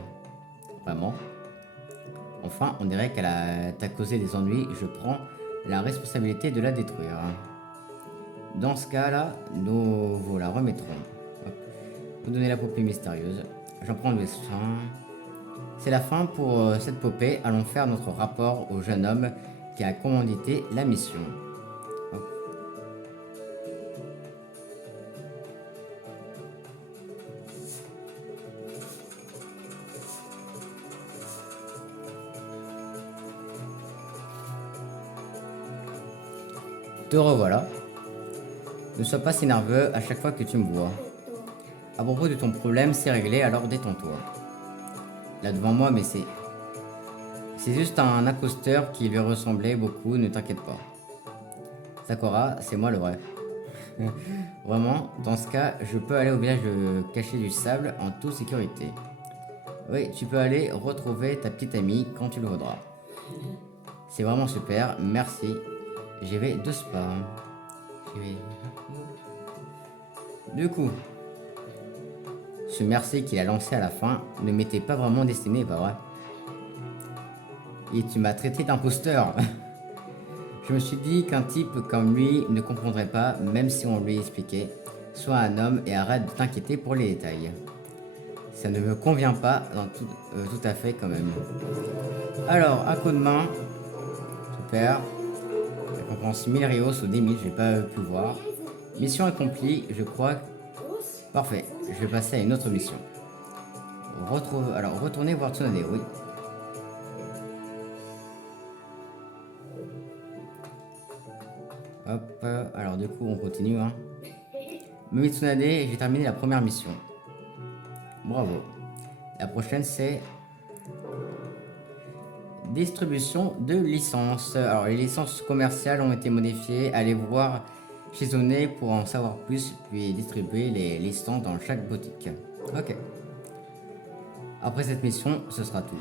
Vraiment. Enfin, on dirait qu'elle t'a causé des ennuis. Je prends la responsabilité de la détruire. Dans ce cas-là, nous vous la remettrons. Hop. Vous donnez la poupée mystérieuse. J'en prends le soin. C'est la fin pour cette popée. Allons faire notre rapport au jeune homme qui a commandité la mission. Hop. Te revoilà. Ne sois pas si nerveux à chaque fois que tu me vois. À propos de ton problème, c'est réglé, alors détends-toi. Là devant moi, mais c'est juste un imposteur qui lui ressemblait beaucoup, ne t'inquiète pas. Sakura, c'est moi le vrai. Vraiment, dans ce cas, je peux aller au village caché du sable en toute sécurité. Oui, tu peux aller retrouver ta petite amie quand tu le voudras. C'est vraiment super, merci. J'y vais de spa. Du coup, ce merci qu'il a lancé à la fin ne m'était pas vraiment destiné, pas vrai? Et tu m'as traité d'imposteur. Je me suis dit qu'un type comme lui ne comprendrait pas, même si on lui expliquait. Sois un homme et arrête de t'inquiéter pour les détails. Ça ne me convient pas dans tout à fait quand même. Alors, un coup de main. Super. Récompense 1000 Rios au 10 000, j'ai pas pu voir. Mission accomplie, je crois. Parfait, je vais passer à une autre mission. Alors, retournez voir Tsunade, oui. Hop, alors du coup, on continue. Hein. Tsunade, j'ai terminé la première mission. Bravo. La prochaine, c'est distribution de licences. Alors, les licences commerciales ont été modifiées. Allez voir chez One pour en savoir plus, puis distribuer les licences dans chaque boutique. Ok. Après cette mission, ce sera tout.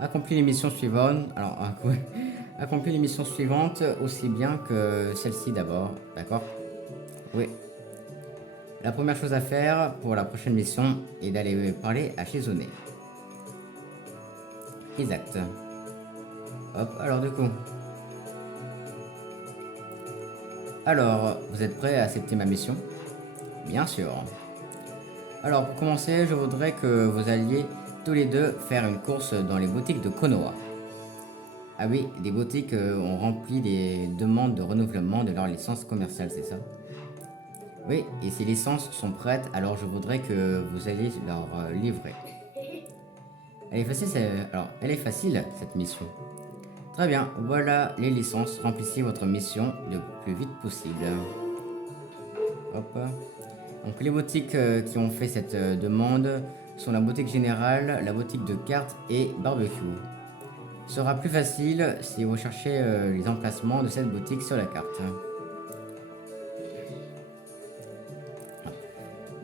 Accomplis les missions suivantes. Alors, accomplis les missions suivantes aussi bien que celle-ci d'abord. D'accord? Oui. La première chose à faire pour la prochaine mission est d'aller parler à Shizune. Exact. Hop, alors du coup. Alors, vous êtes prêts à accepter ma mission? Bien sûr. Alors, pour commencer, je voudrais que vous alliez tous les deux faire une course dans les boutiques de Konoha. Ah oui, les boutiques ont rempli des demandes de renouvellement de leur licence commerciale, c'est ça? Oui, et ces licences sont prêtes, alors je voudrais que vous alliez leur livrer. Elle est facile, cette mission. Très bien, voilà les licences. Remplissez votre mission le plus vite possible. Hop. Donc les boutiques qui ont fait cette demande sont la boutique générale, la boutique de cartes et barbecue. Ce sera plus facile si vous cherchez les emplacements de cette boutique sur la carte.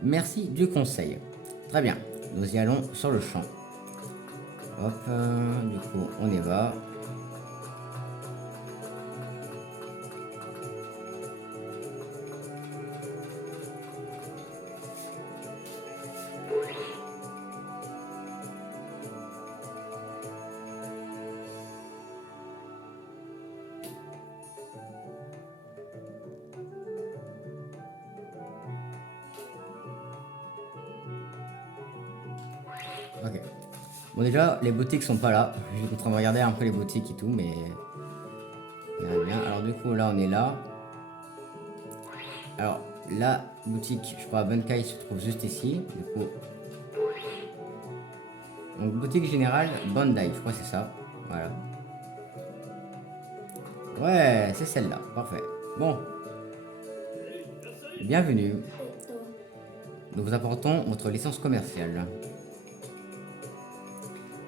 Merci du conseil. Très bien, nous y allons sur le champ. Hop, du coup, on y va. Ok. Bon déjà, les boutiques sont pas là. Je suis en train de regarder un peu les boutiques et tout, mais... on verra bien. Alors du coup, là, on est là. Alors, la boutique, je crois, Bunkai se trouve juste ici. Du coup... Donc, boutique générale, Bandai, je crois que c'est ça. Voilà. Ouais, c'est celle-là. Parfait. Bon. Bienvenue. Nous vous apportons votre licence commerciale.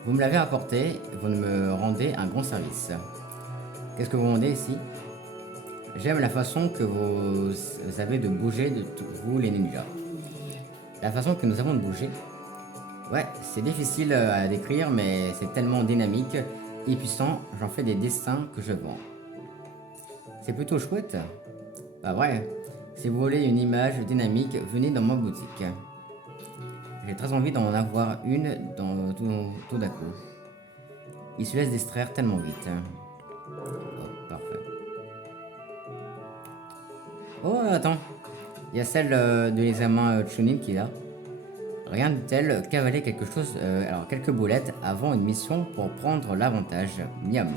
Vous me l'avez apporté, vous me rendez un grand service. Qu'est-ce que vous vendez ici? J'aime la façon que vous avez de bouger de vous les ninjas. La façon que nous avons de bouger? Ouais, c'est difficile à décrire, mais c'est tellement dynamique et puissant, j'en fais des dessins que je vends. C'est plutôt chouette. Pas vrai? Si vous voulez une image dynamique, venez dans ma boutique. J'ai très envie d'en avoir une dans tout d'un coup. Il se laisse distraire tellement vite. Oh, parfait. Oh, attends. Il y a celle de l'examen Chunin qui est là. Rien de tel qu'avaler quelque chose, alors quelques boulettes avant une mission pour prendre l'avantage. Miam.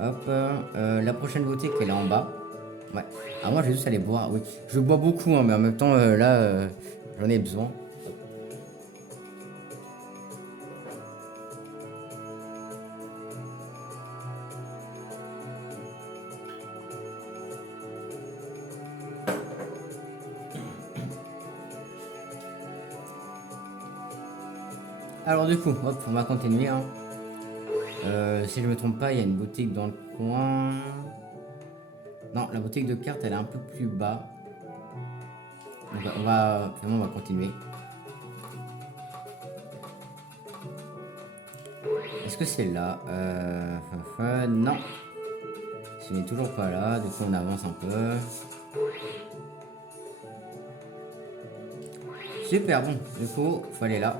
Hop, la prochaine boutique elle est en bas. Ouais. Ah moi je vais juste aller boire, oui. Je bois beaucoup hein, mais en même temps là j'en ai besoin. Alors du coup, hop, on va continuer. Hein. Si je me trompe pas, il y a une boutique dans le coin. Non, la boutique de cartes, elle est un peu plus bas. On va continuer. Est-ce que c'est là non. Ce n'est toujours pas là, du coup on avance un peu. Super, bon, du coup, faut aller là.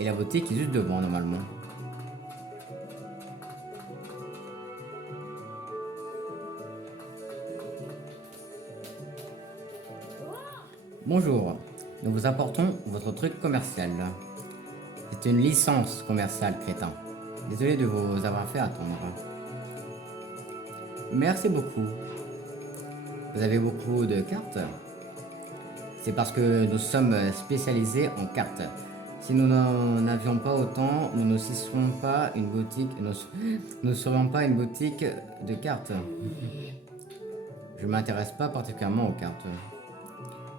Et la boutique est juste devant normalement. Bonjour, nous vous apportons votre truc commercial. C'est une licence commerciale, crétin. Désolé de vous avoir fait attendre. Merci beaucoup. Vous avez beaucoup de cartes? C'est parce que nous sommes spécialisés en cartes. Si nous n'en avions pas autant, nous ne serions pas une boutique. Nous serions pas une boutique de cartes. Je m'intéresse pas particulièrement aux cartes.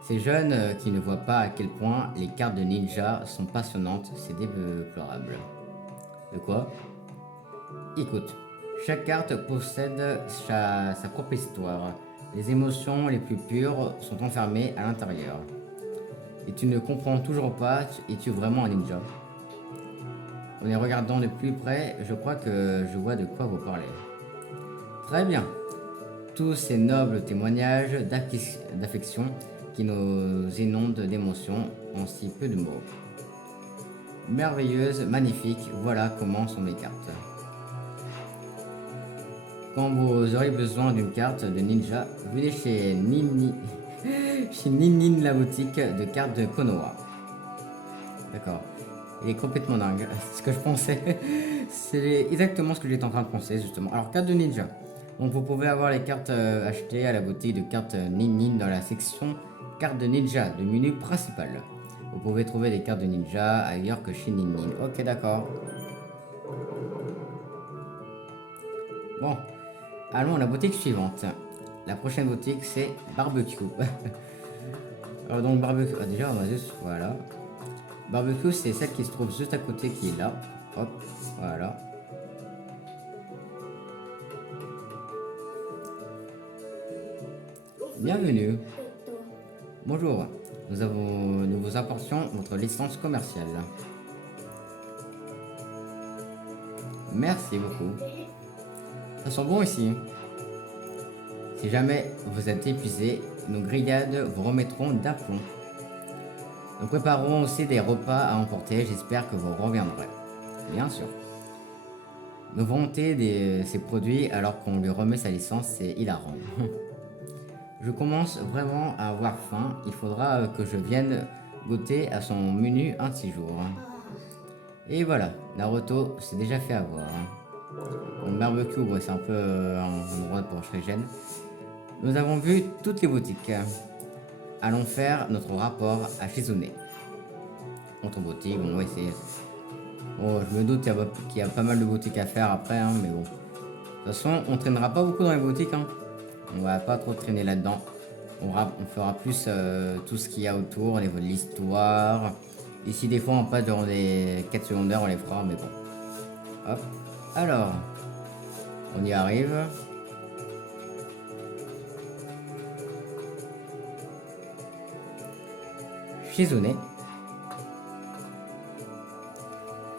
Ces jeunes qui ne voient pas à quel point les cartes de ninja sont passionnantes, c'est déplorable. De quoi? Écoute, chaque carte possède sa propre histoire. Les émotions les plus pures sont enfermées à l'intérieur. Et tu ne comprends toujours pas, es-tu vraiment un ninja? En les regardant de plus près, je crois que je vois de quoi vous parlez. Très bien. Tous ces nobles témoignages d'affection qui nous inondent d'émotions en si peu de mots. Merveilleuse, magnifique, voilà comment sont mes cartes. Quand vous aurez besoin d'une carte de ninja, venez chez chez Ninin, la boutique de cartes de Konoha. D'accord. Il est complètement dingue. C'est ce que je pensais. C'est exactement ce que j'étais en train de penser, justement. Alors, carte de ninja. Donc, vous pouvez avoir les cartes achetées à la boutique de cartes Ninin dans la section cartes de ninja du menu principal. Vous pouvez trouver des cartes de ninja ailleurs que chez Ninin. Ok, d'accord. Bon. Allons à la boutique suivante. La prochaine boutique, c'est barbecue. Alors donc barbecue, déjà on va juste, voilà. Barbecue, c'est celle qui se trouve juste à côté qui est là. Hop, voilà. Bienvenue. Bonjour. Nous vous apportions votre licence commerciale. Merci beaucoup. Ça sent bon ici. Si jamais vous êtes épuisé, nos grillades vous remettront d'aplomb. Nous préparerons aussi des repas à emporter, j'espère que vous reviendrez. Bien sûr. Nous vanter ces produits alors qu'on lui remet sa licence, c'est hilarant. Je commence vraiment à avoir faim, il faudra que je vienne goûter à son menu un de ces jours. Et voilà, Naruto s'est déjà fait avoir. Le barbecue, ouais, c'est un peu un endroit pour Shuriken. Nous avons vu toutes les boutiques. Allons faire notre rapport à Shizune. Autre boutique, bon, ouais, c'est... Bon, je me doute qu'il y a pas mal de boutiques à faire après, hein, mais bon. De toute façon, on traînera pas beaucoup dans les boutiques, hein. On va pas trop traîner là-dedans. On fera plus tout ce qu'il y a autour au niveau de l'histoire. Ici, des fois, on passe durant des quêtes secondaires, on les fera, mais bon. Hop. Alors, on y arrive. Shizune.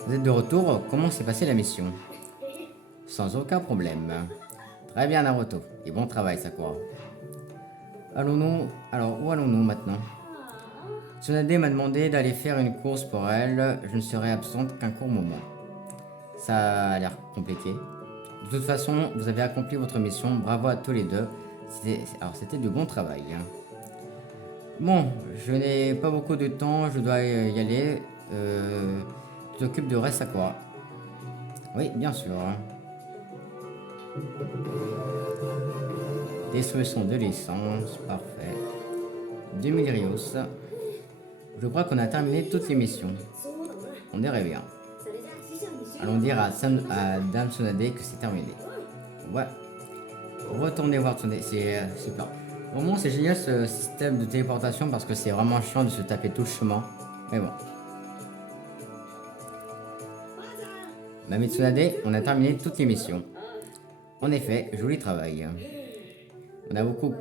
Vous êtes de retour, comment s'est passée la mission? Sans aucun problème. Très bien Naruto, et bon travail Sakura. Alors où allons-nous maintenant? Tsunade m'a demandé d'aller faire une course pour elle, je ne serai absente qu'un court moment. Ça a l'air compliqué. De toute façon, vous avez accompli votre mission, bravo à tous les deux. Alors c'était du bon travail. Bon, je n'ai pas beaucoup de temps, je dois y aller. Tu t'occupes de reste à quoi? Oui, bien sûr. Destruction de l'essence, parfait. 2000 Rios. Je crois qu'on a terminé toutes les missions. そうだな。 On dirait bien. それじゃあ師匠にしよう。 Allons dire à Dame Tsunade que c'est terminé. Ouais. Retournez voir Tsunade, c'est super. Vraiment, c'est génial ce système de téléportation parce que c'est vraiment chiant de se taper tout le chemin. Mais bon. Mamie Tsunade, on a terminé toutes les missions. En effet, joli travail. On a beaucoup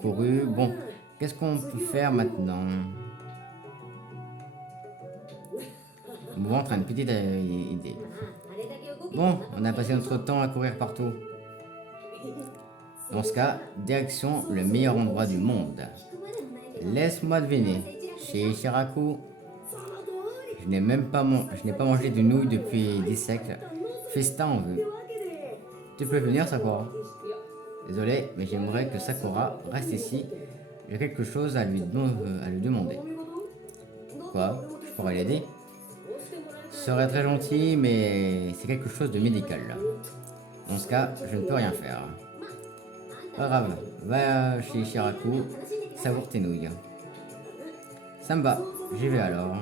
couru. Bon, qu'est-ce qu'on peut faire maintenant? Mon ventre a une petite idée. まああれだけ動けば Bon, on a passé notre temps à courir partout. Dans ce cas, direction le meilleur endroit du monde. 聞くまでもないけど Laisse-moi deviner. Chez Shiraku, je n'ai pas mangé de nouilles depuis des siècles. Festin en vue. Tu peux venir, Sakura? Désolé, mais j'aimerais que Sakura reste ici. J'ai quelque chose à lui demander. Quoi? Je pourrais l'aider? Ce serait très gentil, mais c'est quelque chose de médical. Dans ce cas, je ne peux rien faire. Pas grave, va chez Shiraku, savoure tes nouilles. Ça me va, j'y vais alors.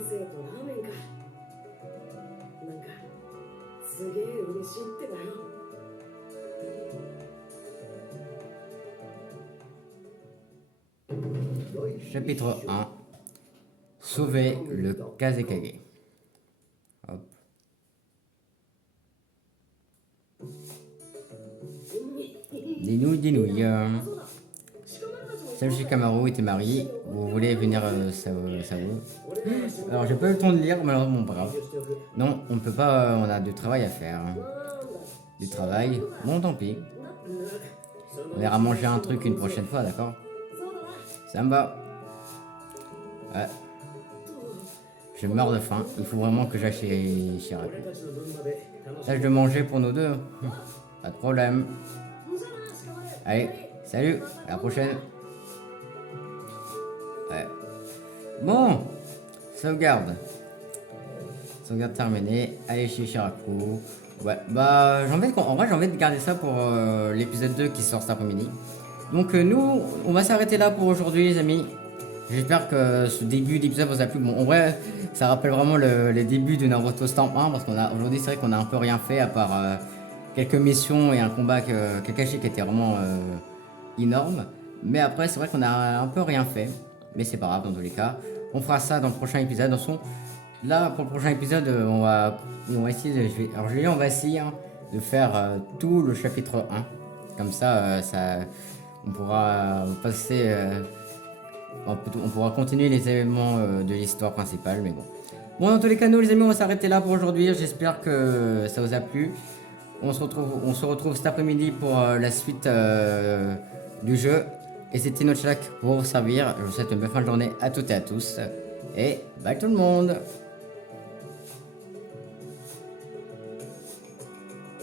生とラーメンか。なんかすげえ嬉しいってばよ。Chapitre 1. Sauver le Kazekage. Hop. Dis-nous, dis-nous. Salut Shikamaru et tes maris. Vous voulez venir Sao? Alors j'ai pas eu le temps de lire, malheureusement, pas grave. Non, on peut pas, on a du travail à faire. Du travail? Bon, tant pis. On ira manger un truc une prochaine fois, d'accord? Ça me va. Ouais. Je meurs de faim. Il faut vraiment que j'aille chez Shiraku. Tâche de manger pour nous deux. Pas de problème. Allez, salut. À la prochaine. Ouais. Bon. Sauvegarde. Sauvegarde terminée. Allez chez Shiraku. Ouais. Bah, en vrai, j'ai envie de garder ça pour l'épisode 2 qui sort cet après-midi. Donc nous, on va s'arrêter là pour aujourd'hui les amis. J'espère que ce début d'épisode vous a plu. Bon, en vrai, ça rappelle vraiment les débuts de Naruto Stamp 1 parce qu'on a aujourd'hui, c'est vrai qu'on a un peu rien fait à part quelques missions et un combat Kakashi qui était vraiment énorme. Mais après, c'est vrai qu'on a un peu rien fait. Mais c'est pas grave dans tous les cas. On fera ça dans le prochain épisode. Là, pour le prochain épisode, on va essayer alors Julien, on va essayer de faire tout le chapitre 1. Comme ça, on pourra passer... on pourra continuer les événements de l'histoire principale, mais bon. Bon, dans tous les cas, nous les amis, on va s'arrêter là pour aujourd'hui. J'espère que ça vous a plu. On se retrouve cet après-midi pour la suite du jeu. Et c'était notre Notchlak pour vous servir. Je vous souhaite une bonne fin de journée à toutes et à tous. Et bye tout le monde!